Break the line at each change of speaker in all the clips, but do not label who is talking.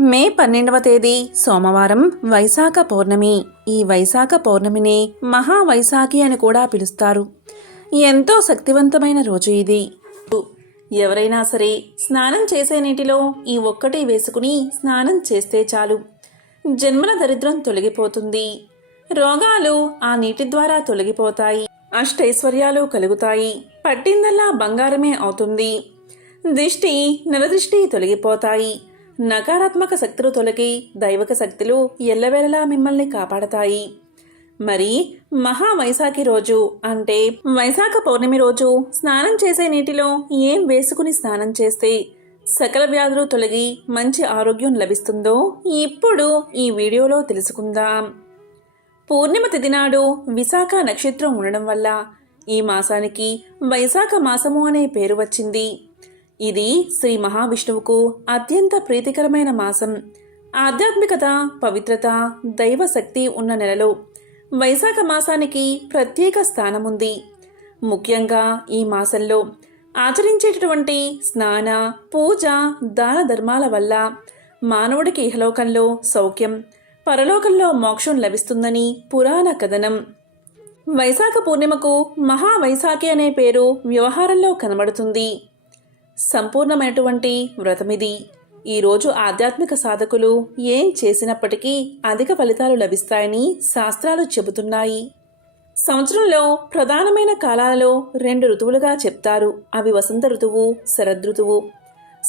మే పన్నెండవ తేదీ సోమవారం వైశాఖ పౌర్ణమి. ఈ వైశాఖ పౌర్ణమిని మహావైశాఖి అని కూడా పిలుస్తారు. ఎంతో శక్తివంతమైన రోజు ఇది. ఎవరైనా సరే స్నానం చేసే నీటిలో ఈ ఒక్కటి వేసుకుని స్నానం చేస్తే చాలు. జన్మల దరిద్రం తొలగిపోతుంది. రోగాలు ఆ నీటి ద్వారా తొలగిపోతాయి. అష్టైశ్వర్యాలు కలుగుతాయి. పట్టిందల్లా బంగారమే అవుతుంది. దిష్టి నరదృష్టి తొలగిపోతాయి. నకారాత్మక శక్తులు తొలగి దైవక శక్తులు ఎల్లవేళలా మిమ్మల్ని కాపాడతాయి. మరి మహా వైశాఖి రోజు అంటే వైశాఖ పౌర్ణమి రోజు స్నానం చేసే నీటిలో ఏం వేసుకుని స్నానం చేస్తే సకల వ్యాధులు తొలగి మంచి ఆరోగ్యం లభిస్తుందో ఇప్పుడు ఈ వీడియోలో తెలుసుకుందాం. పూర్ణిమ తిథి నాడు విశాఖ నక్షత్రం ఉండడం వల్ల ఈ మాసానికి వైశాఖ మాసము అనే పేరు వచ్చింది. ఇది శ్రీ మహావిష్ణువుకు అత్యంత ప్రీతికరమైన మాసం. ఆధ్యాత్మికత పవిత్రత దైవ శక్తి ఉన్న నెలలో వైశాఖ మాసానికి ప్రత్యేక స్థానముంది. ముఖ్యంగా ఈ మాసంలో ఆచరించేటటువంటి స్నాన పూజ దాన ధర్మాల వల్ల మానవుడికి ఇహలోకంలో సౌఖ్యం పరలోకంలో మోక్షం లభిస్తుందని పురాణ కథనం. వైశాఖ పూర్ణిమకు మహావైశాఖి అనే పేరు వ్యవహారంలో కనబడుతుంది. సంపూర్ణమైనటువంటి వ్రతమిది. ఈరోజు ఆధ్యాత్మిక సాధకులు ఏం చేసినప్పటికీ అధిక ఫలితాలు లభిస్తాయని శాస్త్రాలు చెబుతున్నాయి. సంవత్సరంలో ప్రధానమైన కాలాలలో రెండు ఋతువులుగా చెప్తారు. అవి వసంత ఋతువు శరదృతువు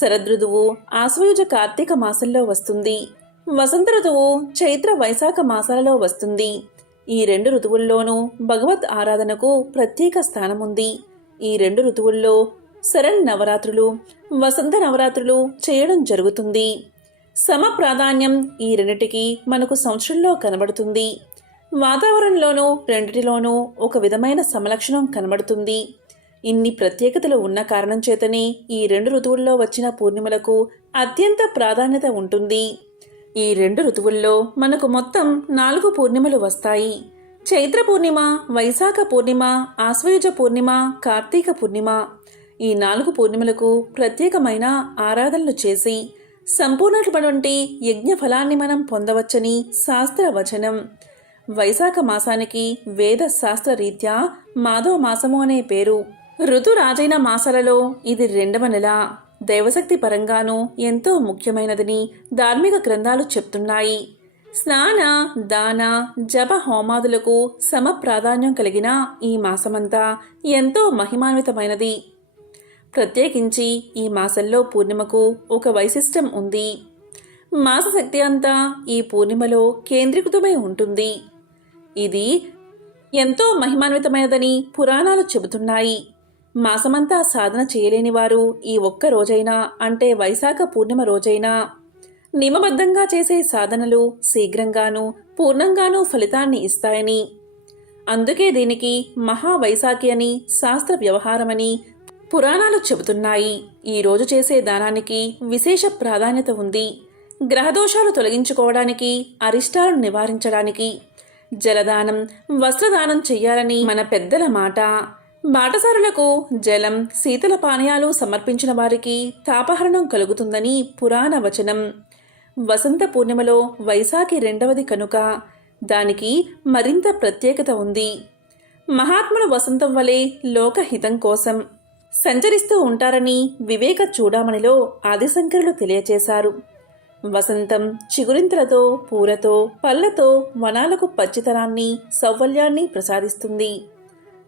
శరదృతువు ఆశ్వయుజ కార్తీక మాసంలో వస్తుంది. వసంత ఋతువు చైత్ర వైశాఖ మాసాలలో వస్తుంది. ఈ రెండు ఋతువుల్లోనూ భగవత్ ఆరాధనకు ప్రత్యేక స్థానముంది. ఈ రెండు ఋతువుల్లో శరణ్ నవరాత్రులు వసంత నవరాత్రులు చేయడం జరుగుతుంది. సమ ప్రాధాన్యం ఈ రెండిటికి మనకు సంవత్సరంలో కనబడుతుంది. వాతావరణంలోనూ రెండిటిలోనూ ఒక విధమైన సమలక్షణం కనబడుతుంది. ఇన్ని ప్రత్యేకతలు ఉన్న కారణం చేతనే ఈ రెండు ఋతువుల్లో వచ్చిన పూర్ణిమలకు అత్యంత ప్రాధాన్యత ఉంటుంది. ఈ రెండు ఋతువుల్లో మనకు మొత్తం నాలుగు పూర్ణిమలు వస్తాయి. చైత్ర పూర్ణిమ వైశాఖ పూర్ణిమ ఆశ్వయుజ పూర్ణిమ కార్తీక పూర్ణిమ ఈ నాలుగు పూర్ణిమలకు ప్రత్యేకమైన ఆరాధనలు చేసి సంపూర్ణటువంటి యజ్ఞ ఫలాన్ని మనం పొందవచ్చని శాస్త్ర వచనం వైశాఖ మాసానికి వేద శాస్త్ర రీత్యా మాధవ మాసము అనే పేరు. ఋతురాజైన మాసాలలో ఇది రెండవ నెల. దైవశక్తి పరంగానూ ఎంతో ముఖ్యమైనదని ధార్మిక గ్రంథాలు చెప్తున్నాయి. స్నాన దాన జప హోమాదులకు సమ ప్రాధాన్యం కలిగిన ఈ మాసమంతా ఎంతో మహిమాన్వితమైనది. ప్రత్యేకించి ఈ మాసంలో పూర్ణిమకు ఒక వైశిష్టం ఉంది. మాస శక్తి అంతా ఈ పూర్ణిమలో కేంద్రీకృతమై ఉంటుంది. ఇది ఎంతో మహిమాన్వితమైనదని పురాణాలు చెబుతున్నాయి. మాసమంతా సాధన చేయలేని వారు ఈ ఒక్క రోజైనా అంటే వైశాఖ పూర్ణిమ రోజైనా నియమబద్ధంగా చేసే సాధనలు శీఘ్రంగానూ పూర్ణంగానూ ఫలితాన్ని ఇస్తాయని. అందుకే దీనికి మహావైశాఖి అని శాస్త్ర వ్యవహారమని పురాణాలు చెబుతున్నాయి. ఈ రోజు చేసే దానానికి విశేష ప్రాధాన్యత ఉంది. గ్రహదోషాలు తొలగించుకోవడానికి అరిష్టాలను నివారించడానికి జలదానం వస్త్రదానం చెయ్యాలని మన పెద్దల మాట. బాటసారులకు జలం శీతల పానీయాలు సమర్పించిన వారికి తాపహరణం కలుగుతుందని పురాణ వచనం. వసంత పూర్ణిమలో వైశాఖి రెండవది కనుక దానికి మరింత ప్రత్యేకత ఉంది. మహాత్ముల వసంతం వలె లోకహితం కోసం. సంచరిస్తూ ఉంటారని వివేక చూడామణిలో ఆదిశంకరులు తెలియచేశారు. వసంతం చిగురింతలతో పూలతో పళ్ళతో వనాలకు పచ్చితనాన్ని సౌవల్యాన్ని ప్రసాదిస్తుంది.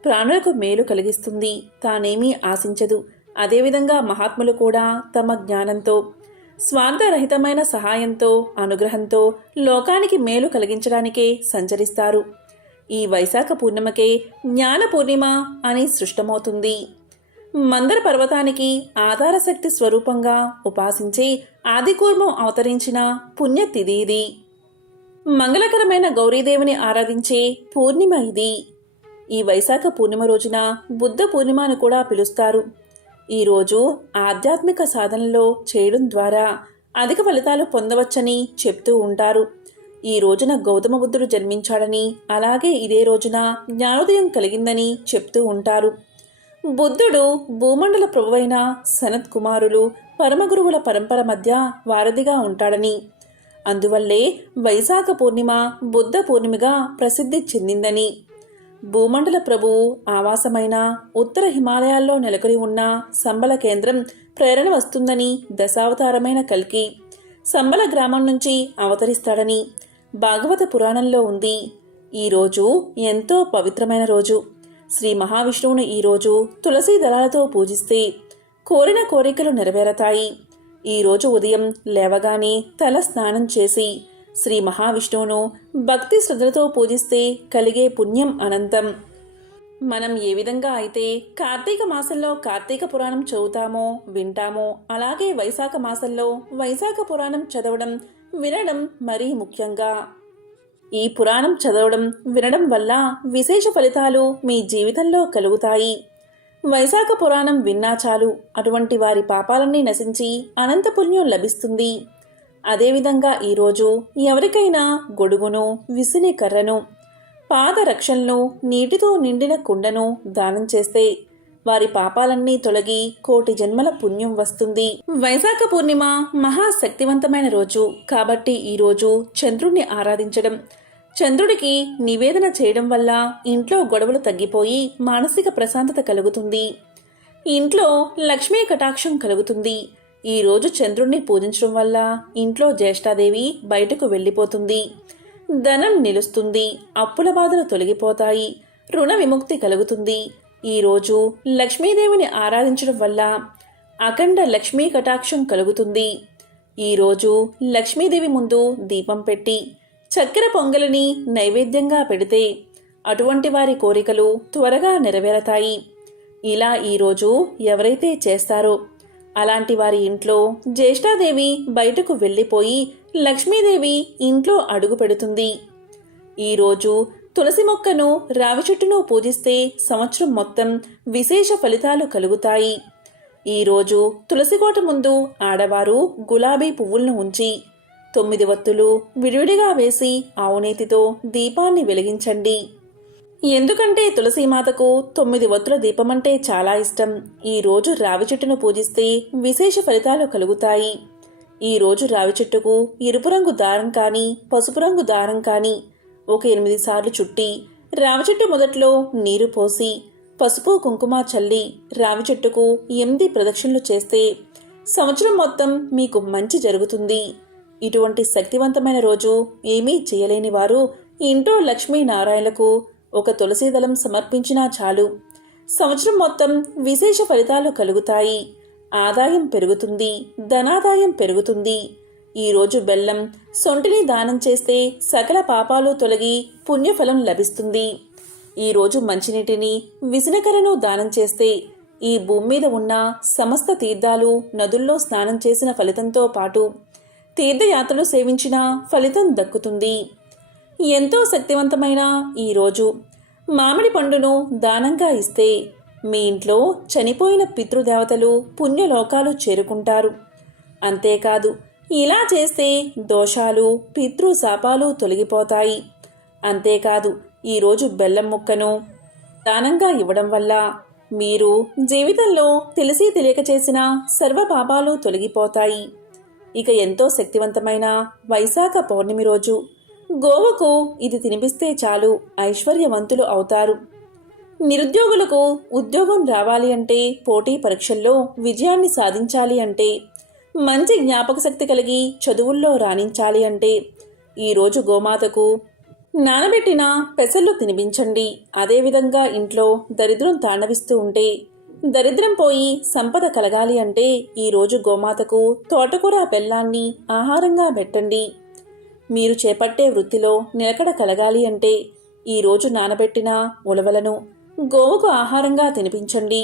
ప్రాణులకు మేలు కలిగిస్తుంది. తానేమీ ఆశించదు. అదేవిధంగా మహాత్ములు కూడా తమ జ్ఞానంతో స్వార్థరహితమైన సహాయంతో అనుగ్రహంతో లోకానికి మేలు కలిగించడానికే సంచరిస్తారు. ఈ వైశాఖ పూర్ణిమకే జ్ఞాన పూర్ణిమ అని సృష్టమవుతుంది. మందర పర్వతానికి ఆధారశక్తి స్వరూపంగా ఉపాసించి ఆదికూర్మం అవతరించిన పుణ్యతిథి ఇది. మంగళకరమైన గౌరీదేవిని ఆరాధించే పూర్ణిమ ఇది. ఈ వైశాఖ పూర్ణిమ రోజున బుద్ధ పూర్ణిమ అని కూడా పిలుస్తారు. ఈరోజు ఆధ్యాత్మిక సాధనలో చేయడం ద్వారా అధిక ఫలితాలు పొందవచ్చని చెప్తూ ఉంటారు. ఈ రోజున గౌతమ బుద్ధుడు జన్మించాడని అలాగే ఇదే రోజున జ్ఞానోదయం కలిగిందని చెప్తూ ఉంటారు. బుద్ధుడు భూమండల ప్రభువైన సనత్ కుమారులు పరమగురువుల పరంపర మధ్య వారధిగా ఉంటాడని. అందువల్లే వైశాఖ పూర్ణిమ బుద్ధ పూర్ణిమగా ప్రసిద్ధి చెందిందని. భూమండల ప్రభువు ఆవాసమైన ఉత్తర హిమాలయాల్లో నెలకొని ఉన్న సంబల కేంద్రం ప్రేరణ వస్తుందని దశావతారమైన కల్కి సంబల గ్రామం నుంచి అవతరిస్తాడని భాగవత పురాణంలో ఉంది. ఈరోజు ఎంతో పవిత్రమైన రోజు. శ్రీ మహావిష్ణువును ఈరోజు తులసి దళాలతో పూజిస్తే కోరిన కోరికలు నెరవేరతాయి. ఈరోజు ఉదయం లేవగానే తల స్నానం చేసి శ్రీ మహావిష్ణువును భక్తి శ్రద్ధలతో పూజిస్తే కలిగే పుణ్యం అనంతం. మనం ఏ విధంగా అయితే కార్తీక మాసంలో కార్తీక పురాణం చదువుతామో వింటామో అలాగే వైశాఖ మాసంలో వైశాఖ పురాణం చదవడం వినడం మరీ ముఖ్యంగా. ఈ పురాణం చదవడం వినడం వల్ల విశేష ఫలితాలు మీ జీవితంలో కలుగుతాయి. వైశాఖ పురాణం విన్నా చాలు. అటువంటి వారి పాపాలన్నీ నశించి అనంత పుణ్యం లభిస్తుంది. అదేవిధంగా ఈరోజు ఎవరికైనా గొడుగును విసిని కర్రను పాదరక్షలను నీటితో నిండిన కుండను దానం చేస్తే వారి పాపాలన్నీ తొలగి కోటి జన్మల పుణ్యం వస్తుంది. వైశాఖ పూర్ణిమ మహాశక్తివంతమైన రోజు. కాబట్టి ఈరోజు చంద్రుణ్ణి ఆరాధించడం. చంద్రుడికి నివేదన చేయడం వల్ల ఇంట్లో గొడవలు తగ్గిపోయి మానసిక ప్రశాంతత కలుగుతుంది. ఇంట్లో లక్ష్మీ కటాక్షం కలుగుతుంది. ఈ రోజు చంద్రుణ్ణి పూజించడం వల్ల ఇంట్లో జ్యేష్ఠాదేవి బయటకు వెళ్ళిపోతుంది. ధనం నిలుస్తుంది. అప్పుల బాధలు తొలగిపోతాయి. రుణ విముక్తి కలుగుతుంది. ఈరోజు లక్ష్మీదేవిని ఆరాధించడం వల్ల అఖండ లక్ష్మీ కటాక్షం కలుగుతుంది. ఈరోజు లక్ష్మీదేవి ముందు దీపం పెట్టి చక్కెర పొంగలిని నైవేద్యంగా పెడితే అటువంటి వారి కోరికలు త్వరగా నెరవేరతాయి. ఇలా ఈరోజు ఎవరైతే చేస్తారో అలాంటి వారి ఇంట్లో జ్యేష్ఠాదేవి బయటకు వెళ్ళిపోయి లక్ష్మీదేవి ఇంట్లో అడుగు పెడుతుంది. ఈరోజు తులసి మొక్కను రావి చెట్టును పూజిస్తే సంవత్సరం మొత్తం విశేష ఫలితాలు కలుగుతాయి. ఈరోజు తులసికోట ముందు ఆడవారు గులాబీ పువ్వులను ఉంచి తొమ్మిది వత్తులు విడివిడిగా వేసి ఆవునేతితో దీపాన్ని వెలిగించండి. ఎందుకంటే తులసీమాతకు తొమ్మిది వత్తుల దీపమంటే చాలా ఇష్టం. ఈ రోజు రావి చెట్టును పూజిస్తే విశేష ఫలితాలు కలుగుతాయి. ఈ రోజు రావి చెట్టుకు ఎరుపు రంగు దారం కానీ పసుపు రంగు దారం కానీ ఒక ఎనిమిది సార్లు చుట్టి రావి చెట్టు మొదట్లో నీరు పోసి పసుపు కుంకుమ చల్లి రావి చెట్టుకు ఎనిమిది ప్రదక్షిణలు చేస్తే సంవత్సరం మొత్తం మీకు మంచి జరుగుతుంది. ఇటువంటి శక్తివంతమైన రోజు ఏమీ చేయలేని వారు ఇంట్లో లక్ష్మీనారాయణకు ఒక తులసి దళం సమర్పించినా చాలు. సంవత్సరం మొత్తం విశేష ఫలితాలు కలుగుతాయి. ఆదాయం పెరుగుతుంది ధనాదాయం పెరుగుతుంది. ఈరోజు బెల్లం సొంటిని దానం చేస్తే సకల పాపాలు తొలగి పుణ్యఫలం లభిస్తుంది. ఈరోజు మంచినీటిని విసనకరను దానం చేస్తే ఈ భూమి మీద ఉన్న సమస్త తీర్థాలు నదుల్లో స్నానం చేసిన ఫలితంతో పాటు తీర్థయాత్రలు సేవించిన ఫలితం దక్కుతుంది. ఎంతో శక్తివంతమైన ఈరోజు మామిడి పండును దానంగా ఇస్తే మీ ఇంట్లో చనిపోయిన పితృదేవతలు పుణ్యలోకాలు చేరుకుంటారు. అంతేకాదు ఇలా చేస్తే దోషాలు పితృశాపాలు తొలగిపోతాయి. అంతేకాదు ఈరోజు బెల్లం ముక్కను దానంగా ఇవ్వడం వల్ల మీరు జీవితంలో తెలిసి తెలియక చేసిన సర్వ పాపాలు తొలగిపోతాయి. ఇక ఎంతో శక్తివంతమైన వైశాఖ పౌర్ణమి రోజు గోవకు ఇది తినిపిస్తే చాలు ఐశ్వర్యవంతులు అవుతారు. నిరుద్యోగులకు ఉద్యోగం రావాలి అంటే పోటీ పరీక్షల్లో విజయాన్ని సాధించాలి అంటే మంచి జ్ఞాపక శక్తి కలిగి చదువుల్లో రాణించాలి అంటే ఈరోజు గోమాతకు నానబెట్టిన పెసళ్ళు తినిపించండి. అదేవిధంగా ఇంట్లో దరిద్రం తాండవిస్తూ ఉంటే దరిద్రం పోయి సంపద కలగాలి అంటే ఈరోజు గోమాతకు తోటకూర బెల్లాన్ని ఆహారంగా పెట్టండి. మీరు చేపట్టే వృత్తిలో నిలకడ కలగాలి అంటే ఈరోజు నానబెట్టిన ఉలవలను గోవుకు ఆహారంగా తినిపించండి.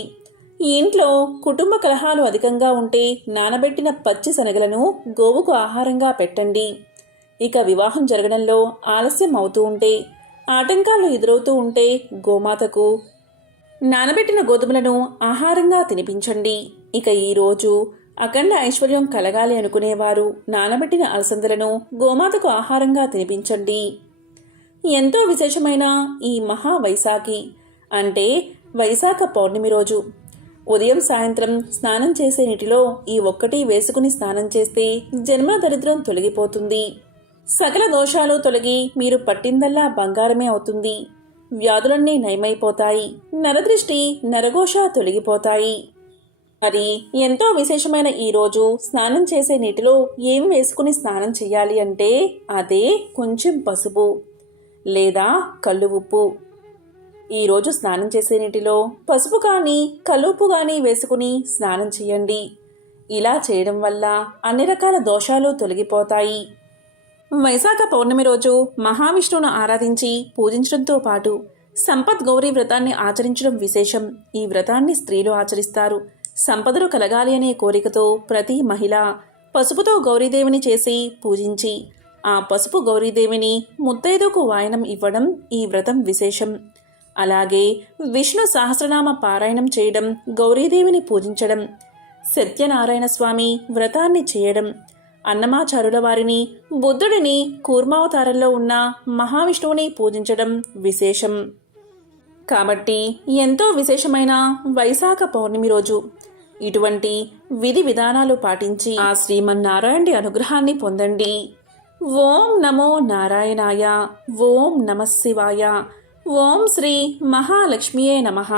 ఈ ఇంట్లో కుటుంబ కలహాలు అధికంగా ఉంటే నానబెట్టిన పచ్చి శనగలను గోవుకు ఆహారంగా పెట్టండి. ఇక వివాహం జరగడంలో ఆలస్యం అవుతూ ఉంటే ఆటంకాలు ఎదురవుతూ ఉంటే గోమాతకు నానబెట్టిన గోధుమలను ఆహారంగా తినిపించండి. ఇక ఈరోజు అఖండ ఐశ్వర్యం కలగాలి అనుకునేవారు నానబెట్టిన అలసందలను గోమాతకు ఆహారంగా తినిపించండి. ఎంతో విశేషమైన ఈ మహా వైశాఖి అంటే వైశాఖ పౌర్ణమి రోజు. ఉదయం సాయంత్రం స్నానం చేసే నీటిలో ఈ ఒక్కటి వేసుకుని స్నానం చేస్తే జన్మ దరిద్రం తొలగిపోతుంది. సకల దోషాలు తొలగి మీరు పట్టిందల్లా బంగారమే అవుతుంది. వ్యాధులన్నీ నయమైపోతాయి. నరదృష్టి నరఘోష తొలగిపోతాయి. మరి ఎంతో విశేషమైన ఈరోజు స్నానం చేసే నీటిలో ఏం వేసుకుని స్నానం చేయాలి అంటే అదే కొంచెం పసుపు లేదా కళ్ళు ఉప్పు. ఈరోజు స్నానం చేసే నీటిలో పసుపు కానీ కలుపు కానీ వేసుకుని స్నానం చేయండి. ఇలా చేయడం వల్ల అన్ని రకాల దోషాలు తొలగిపోతాయి. వైశాఖ పౌర్ణమి రోజు మహావిష్ణువును ఆరాధించి పూజించడంతో పాటు సంపద్ గౌరీ వ్రతాన్ని ఆచరించడం విశేషం. ఈ వ్రతాన్ని స్త్రీలు ఆచరిస్తారు. సంపదలు కలగాలి అనే కోరికతో ప్రతి మహిళ పసుపుతో గౌరీదేవిని చేసి పూజించి ఆ పసుపు గౌరీదేవిని ముత్తైదుకు వాయనం ఇవ్వడం ఈ వ్రతం విశేషం. అలాగే విష్ణు సహస్రనామ పారాయణం చేయడం గౌరీదేవిని పూజించడం సత్యనారాయణ స్వామి వ్రతాన్ని చేయడం అన్నమాచారుల వారిని బుద్ధుడిని కూర్మావతారంలో ఉన్న మహావిష్ణువుని పూజించడం విశేషం. కాబట్టి ఎంతో విశేషమైన వైశాఖ పౌర్ణమి రోజు ఇటువంటి విధి విధానాలు పాటించి ఆ శ్రీమన్నారాయణి అనుగ్రహాన్ని పొందండి. ఓం నమో నారాయణాయ ఓం నమ శివాయ ఓం శ్రీ మహాలక్ష్మియే నమః.